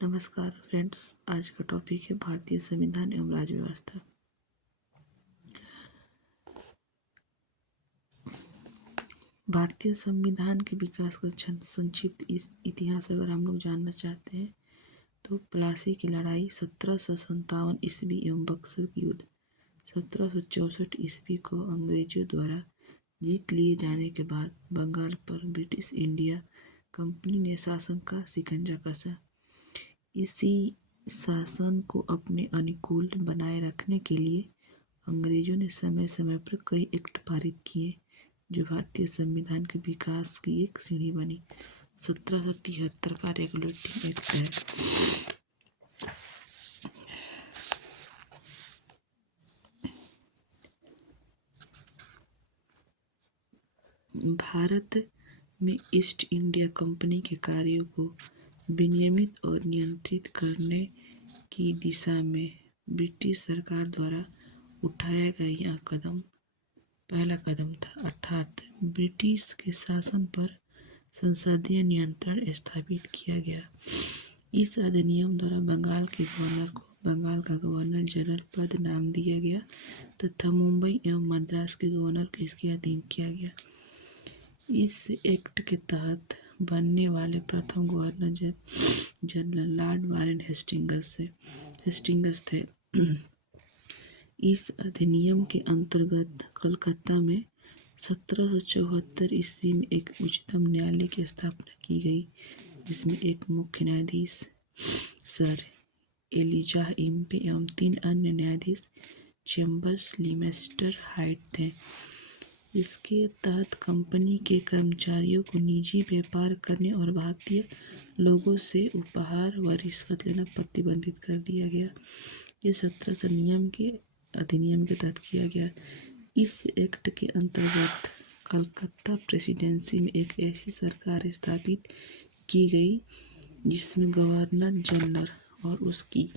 नमस्कार फ्रेंड्स, आज का टॉपिक है भारतीय संविधान एवं राज्य व्यवस्था। भारतीय संविधान के विकास का संक्षिप्त इतिहास अगर हम लोग जानना चाहते हैं तो प्लासी की लड़ाई 1757 ईस्वी एवं बक्सर की युद्ध 1764 ईस्वी को अंग्रेजों द्वारा जीत लिए जाने के बाद बंगाल पर ब्रिटिश इंडिया कंपनी ने शासन का शिकंजा कसा। इसी शासन को अपने अनुकूल बनाए रखने के लिए अंग्रेजों ने समय समय पर कई एक्ट पारित किए जो भारतीय संविधान के विकास की एक सीढ़ी बनी। 1773 का रेगुलेटिंग एक्ट है। भारत में ईस्ट इंडिया कंपनी के कार्यों को विनियमित और नियंत्रित करने की दिशा में ब्रिटिश सरकार द्वारा उठाया गया यह कदम पहला कदम था, अर्थात ब्रिटिश के शासन पर संसदीय नियंत्रण स्थापित किया गया। इस अधिनियम द्वारा बंगाल के गवर्नर को बंगाल का गवर्नर जनरल पद नाम दिया गया तथा मुंबई एवं मद्रास के गवर्नर को इसके अधीन किया गया। इस एक्ट के तहत बनने वाले प्रथम governor general Lord Warren Hastings थे। इस अधिनियम के अंतर्गत कलकत्ता में 1774 ईस्वी में एक उच्चतम न्यायालय की स्थापना की गई जिसमें एक मुख्य न्यायाधीश सर एलिजाह इम्पे एवं 3 अन्य न्यायाधीश चेम्बर्स लिमेस्टर हाइट थे। इसके तहत कंपनी के कर्मचारियों को निजी व्यापार करने और भारतीय लोगों से उपहार व रिश्वत लेना प्रतिबंधित कर दिया गया। ये 1700 अधिनियम के तहत किया गया। इस एक्ट के अंतर्गत कलकत्ता प्रेसिडेंसी में एक ऐसी सरकार स्थापित की गई जिसमें गवर्नर जनरल और उसकी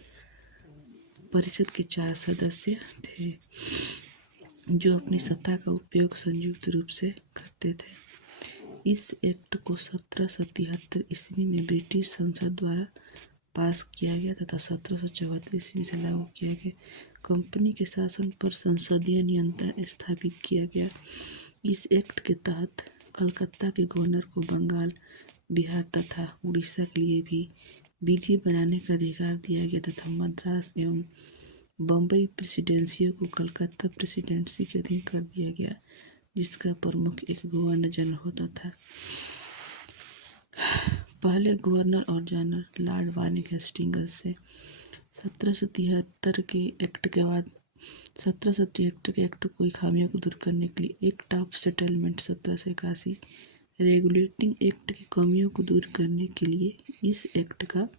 परिषद के 4 सदस्य थे जो अपनी सत्ता का उपयोग संयुक्त रूप से करते थे। इस एक्ट को 1773 ईस्वी में ब्रिटिश संसद द्वारा पास किया गया तथा 1774 ईस्वी से लागू किया गया। कंपनी के शासन पर संसदीय नियंत्रण स्थापित किया गया। इस एक्ट के तहत कलकत्ता के गवर्नर को बंगाल, बिहार तथा उड़ीसा के लिए भी विधि बनाने का अधिकार दिया गया तथा मद्रास एवं बम्बई प्रेसिडेंसियों को कलकत्ता प्रेसिडेंसी के अधीन कर दिया गया जिसका प्रमुख एक गवर्नर जनरल होता था। पहले गवर्नर और जनरल लॉर्ड वारेन हेस्टिंग्स से 1773 के एक्ट के बाद 1773 के एक्ट को खामियों को दूर करने के लिए act of settlement 1781 regulating act की कमियों को दूर करने के लिए इस एक्ट का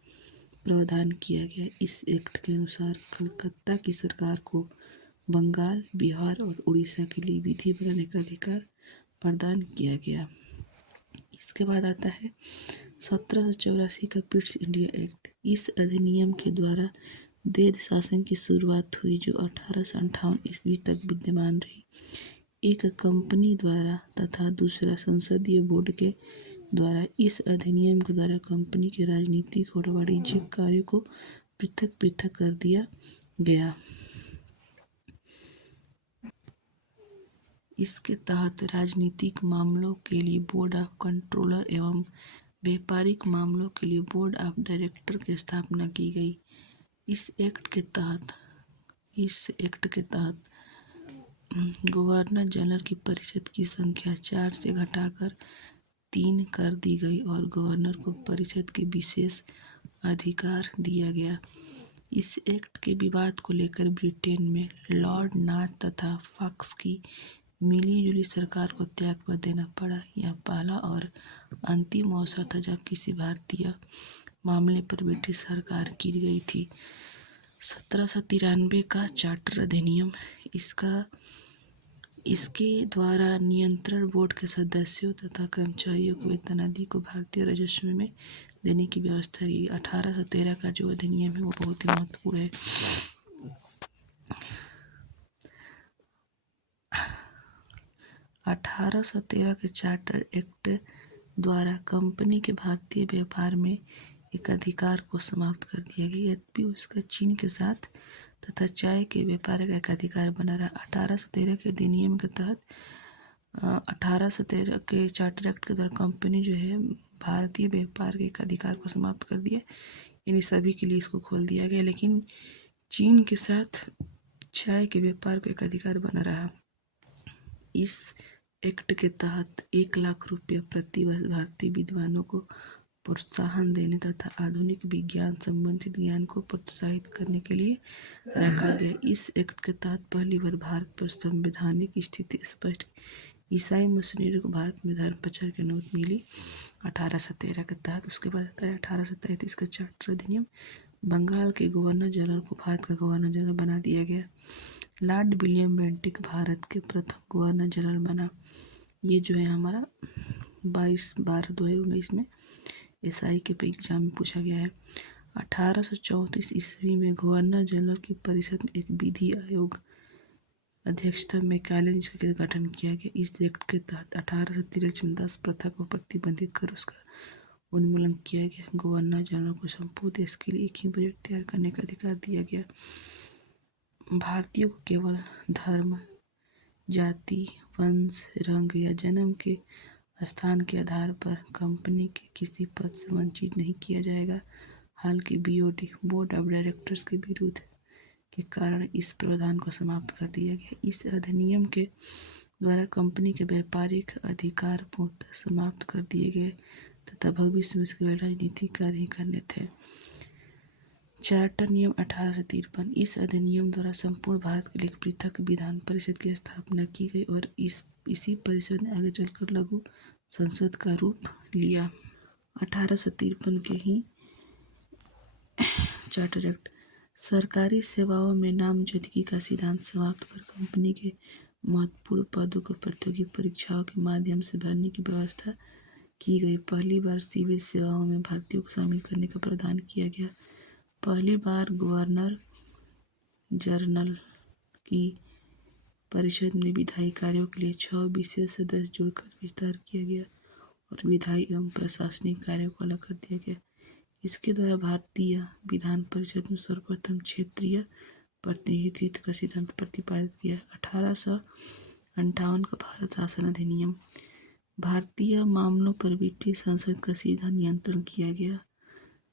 प्रावधान किया गया। इस एक्ट के अनुसार कलकत्ता की सरकार को बंगाल, बिहार और उड़ीसा के लिए विधि बनाने का अधिकार प्रदान किया गया। इसके बाद आता है 1784 का ब्रिटिश इंडिया एक्ट। इस अधिनियम के द्वारा वैध शासन की शुरुआत हुई जो 1858 ईस्वी तक विद्यमान रही। एक कंपनी द्वारा तथा दूसरा संसदीय बोर्ड के द्वारा इस अधिनियम के द्वारा कंपनी के राजनीतिक और वाणिज्यिक कार्यों को पृथक पृथक कर दिया गया। इसके तहत राजनीतिक मामलों के लिए बोर्ड ऑफ कंट्रोलर एवं व्यापारिक मामलों के लिए बोर्ड ऑफ डायरेक्टर की स्थापना की गई। इस एक्ट के तहत गवर्नर जनरल की परिषद की संख्या 4 से घटाकर 3 कर दी गई और गवर्नर को परिषद के विशेष अधिकार दिया गया। इस एक्ट के विवाद को लेकर ब्रिटेन में लॉर्ड नॉर्थ तथा फॉक्स की मिलीजुली सरकार को त्यागपत्र देना पड़ा। यह पहला और अंतिम अवसर था जब किसी भारतीय मामले पर ब्रिटिश सरकार गिर गई थी। 1793 का चार्टर अधिनियम इसके द्वारा नियंत्रण बोर्ड के सदस्यों तथा कर्मचारियों को वेतन आदि को भारतीय राजस्व में देने की व्यवस्था की। 1813 का जो अधिनियम है वो बहुत ही महत्वपूर्ण है। 1813 के चार्टर एक्ट द्वारा कंपनी के भारतीय व्यापार में एक अधिकार को समाप्त कर दिया गया। यद्यपि उसका चीन के साथ तथा चाय के व्यापार का एक अधिकार बना रहा। 1813 के अधिनियम के तहत 1813 के चार्टर एक्ट के द्वारा कंपनी जो है भारतीय व्यापार के एक अधिकार को समाप्त कर दिया, यानी सभी के लिए इसको खोल दिया गया। लेकिन चीन के साथ चाय के व्यापार का एक अधिकार बना रहा। इस एक्ट के तहत 1,00,000 रुपये प्रति वर्ष भारतीय विद्वानों को प्रोत्साहन देने तथा आधुनिक विज्ञान संबंधित ज्ञान को प्रोत्साहित करने के लिए रखा गया। इस एक्ट के तहत पहली बार भारत पर संवैधानिक स्थिति स्पष्ट। ईसाई मिशनरियों को भारत में धर्म प्रचार की अनुमति मिली 1813 के तहत। उसके बाद आता है 1833 का चार्टर अधिनियम। बंगाल के गवर्नर जनरल को भारत का गवर्नर जनरल बना दिया गया। लॉर्ड विलियम बेंटिक भारत के प्रथम गवर्नर जनरल बना। ये जो है हमारा 22/12/2019 में SI के एग्जाम में पूछा गया है। 1834 ईस्वी में गवर्नर जनरल की परिषद में एक विधि आयोग अध्यक्षता मैकाले का गठन किया गया। इस एक्ट के तहत 1843 में दास प्रथा को प्रतिबंधित कर उसका उन्मूलन किया गया। गवर्नर जनरल को संपूर्ण देश के लिए एक ही बजट तैयार करने का अधिकार दिया गया। भारतीयों को केवल धर्म, जाति, वंश, रंग या जन्म के स्थान के आधार पर कंपनी के किसी पद से वंचित नहीं किया जाएगा। हालांकि BOD बोर्ड ऑफ डायरेक्टर्स के विरोध के कारण इस प्रावधान को समाप्त कर दिया गया। इस अधिनियम के द्वारा कंपनी के व्यापारिक अधिकार पूर्णतः समाप्त कर दिए गए तथा भविष्य में उसके राजनीतिक कार्य ही करने थे। चार्टर नियम 1853। इस अधिनियम द्वारा संपूर्ण भारत के लिए एक पृथक विधान परिषद की स्थापना की गई और इसी परिषद ने आगे चलकर लघु संसद का रूप लिया। 1853 के ही चार्टर एक्ट। सरकारी सेवाओं में नामजदगी का सिद्धांत समाप्त कर कंपनी के महत्वपूर्ण पदों को प्रतियोगी परीक्षाओं के माध्यम से भरने की व्यवस्था की गई। पहली बार सिविल सेवाओं में भारतीयों को शामिल करने का प्रावधान किया गया। पहली बार गवर्नर जनरल की परिषद में विधायी कार्यों के लिए 6 विशेष सदस्य जोड़कर विस्तार किया गया और विधायी एवं प्रशासनिक कार्यों को अलग कर दिया गया। इसके द्वारा भारतीय विधान परिषद में सर्वप्रथम क्षेत्रीय प्रतिनिधित्व का सिद्धांत प्रतिपादित किया। 1858 का भारत शासन अधिनियम। भारतीय मामलों पर ब्रिटिश संसद का सीधा नियंत्रण किया गया।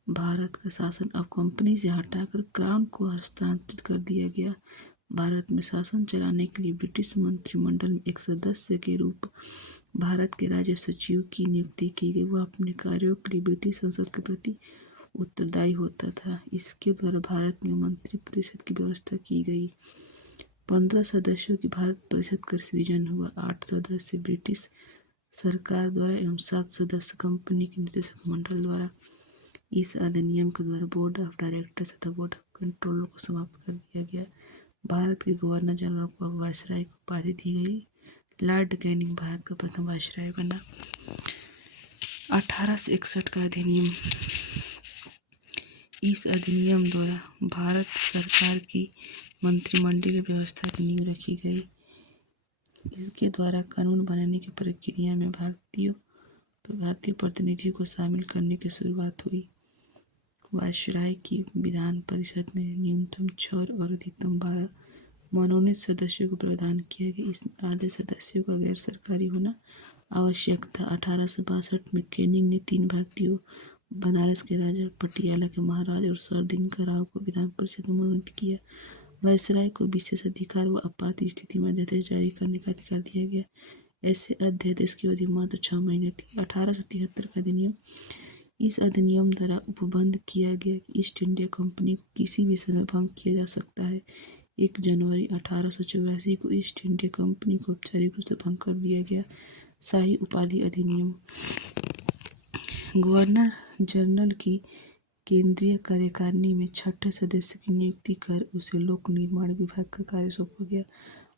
भारत का शासन अब कंपनी से हटाकर क्राउन को हस्तांतरित कर दिया गया। भारत में शासन चलाने के लिए ब्रिटिश मंत्रिमंडल में एक सदस्य के रूप भारत के राज्य सचिव की नियुक्ति की गई। वह अपने कार्यों के लिए ब्रिटिश संसद के प्रति उत्तरदायी होता था। इसके द्वारा भारत में मंत्रिपरिषद की व्यवस्था की गई। 15 सदस्यों की भारत परिषद का सृजन हुआ। 8 सदस्य ब्रिटिश सरकार द्वारा एवं 7 सदस्य कंपनी के निदेशक मंडल द्वारा। इस अधिनियम के द्वारा बोर्ड ऑफ डायरेक्टर्स तथा बोर्ड ऑफ कंट्रोलर को समाप्त कर दिया गया। भारत के गवर्नर जनरल को अब वायसराय की उपाधि दी गई। लॉर्ड कैनिंग भारत का प्रथम वायसराय बना। 1861 का अधिनियम। इस अधिनियम द्वारा भारत सरकार की मंत्रिमंडलीय व्यवस्था की नींव रखी गई। इसके द्वारा कानून बनाने की प्रक्रिया में भारतीय प्रतिनिधियों को शामिल करने की शुरुआत हुई। वायसराय की विधान परिषद में न्यूनतम 6 और अधिकतम 12 मनोनीत सदस्यों को प्रदान किया गया। इसमें आधे सदस्यों का गैर सरकारी होना आवश्यक था। 1862 में कैनिंग ने 3 भारतीयों, बनारस के राजा, पटियाला के महाराज और सर दिनकर राव को विधान परिषद में मनोनीत किया। वायसराय को विशेष अधिकार व आपात स्थिति में अध्यादेश जारी करने का अधिकार दिया गया। ऐसे अध्यादेश की अवधि मात्र 6 महीने थी। 1873 का अधिनियम। इस अधिनियम द्वारा उपबंध किया गया कि ईस्ट इंडिया कंपनी को किसी भी समय भंग किया जा सकता है। 1 जनवरी 1884 को ईस्ट इंडिया कंपनी को औपचारिक रूप से भंग कर दिया गया। शाही उपाधि अधिनियम। गवर्नर जनरल की केंद्रीय कार्यकारिणी में 6ठे सदस्य की नियुक्ति कर उसे लोक निर्माण विभाग का कार्य सौंपा गया।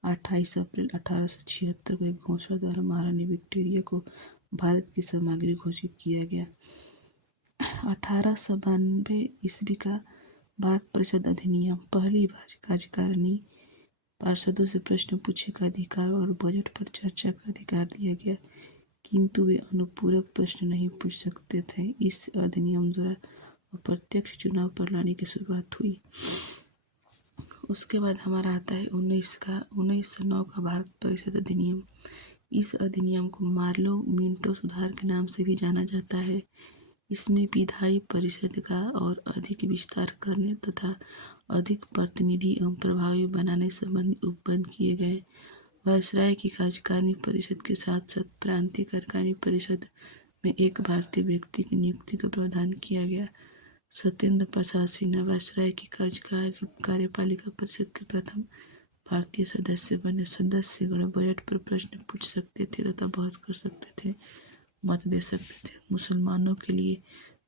28 अप्रैल 1876 को एक घोषणा द्वारा महारानी विक्टोरिया को भारत की सामग्री घोषित किया गया। 1892 ईस्वी का भारत परिषद अधिनियम। पहली बार कार्यकारिणी पार्षदों से प्रश्न पूछने का अधिकार और बजट पर चर्चा का अधिकार दिया गया, किंतु वे अनुपूरक प्रश्न नहीं पूछ सकते थे। इस अधिनियम द्वारा और प्रत्यक्ष चुनाव प्रणाली की शुरुआत हुई। उसके बाद हमारा आता है 1909 का भारत परिषद अधिनियम। इस अधिनियम को मार्लो मिंटो सुधार के नाम से भी जाना जाता है। इसमें विधायी परिषद का और अधिक विस्तार करने तथा अधिक प्रतिनिधि एवं प्रभावी बनाने संबंधी उपबंध किए गए। वायसराय की कार्यकारिणी परिषद के साथ साथ प्रांतीय कार्यकारिणी परिषद में एक भारतीय व्यक्ति की नियुक्ति का प्रावधान किया गया। सत्येंद्र प्रसाद सिन्हा वायसराय की कार्यपालिका परिषद के प्रथम भारतीय सदस्य बने। सदस्यगण बजट पर प्रश्न पूछ सकते थे तथा बहस कर सकते थे, मत दे सकते थे। मुसलमानों के लिए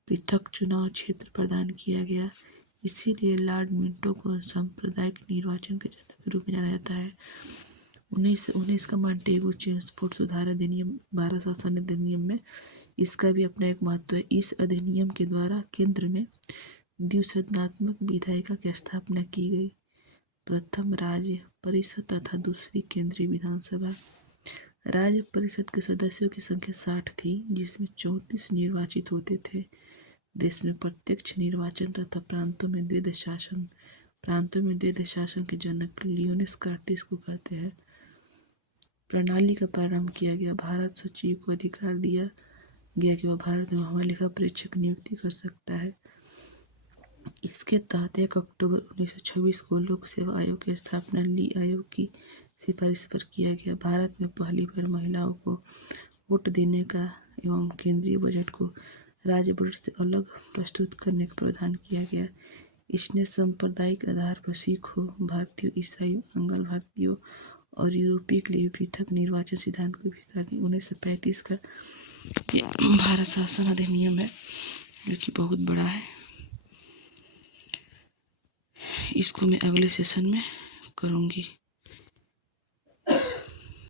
पृथक चुनाव क्षेत्र प्रदान किया गया। इसीलिए लॉर्ड मिंटो को सांप्रदायिक निर्वाचन के जनक के रूप में जाना जाता है। 1919 का मॉन्टेगू चेम्सफोर्ड सुधार अधिनियम, भारत शासन अधिनियम में इसका भी अपना एक महत्व है। इस अधिनियम के द्वारा केंद्र में द्विसदनात्मक विधायिका की स्थापना की गई। प्रथम राज्य परिषद तथा दूसरी केंद्रीय विधानसभा। राज्य परिषद के सदस्यों की संख्या 60 थी, जिसमें 34 निर्वाचित होते थे। देश में प्रत्यक्ष निर्वाचन तथा प्रांतों में द्वैध शासन के जनक लियोनेस कार्टिस को कहते हैं। प्रणाली का प्रारंभ किया गया। भारत सचिव को अधिकार दिया गया कि वह भारत में महालेखा परीक्षक नियुक्ति कर सकता है। इसके तहत 1 अक्टूबर 1926 को लोक सेवा आयोग की स्थापना ली आयोग की सिफारिश पर किया गया। भारत में पहली बार महिलाओं को वोट देने का एवं केंद्रीय बजट को राज्य बजट से अलग प्रस्तुत करने का प्रावधान किया गया। इसने सांप्रदायिक आधार पर सिखों, भारतीयों, ईसाइयों, मंगल भारतीयों और यूरोपीय के लिए पृथक निर्वाचन सिद्धांत को विस्तार दिया। 1935 का भारत शासन अधिनियम है, जो कि बहुत बड़ा है। इसको मैं अगले सेशन में करूँगी।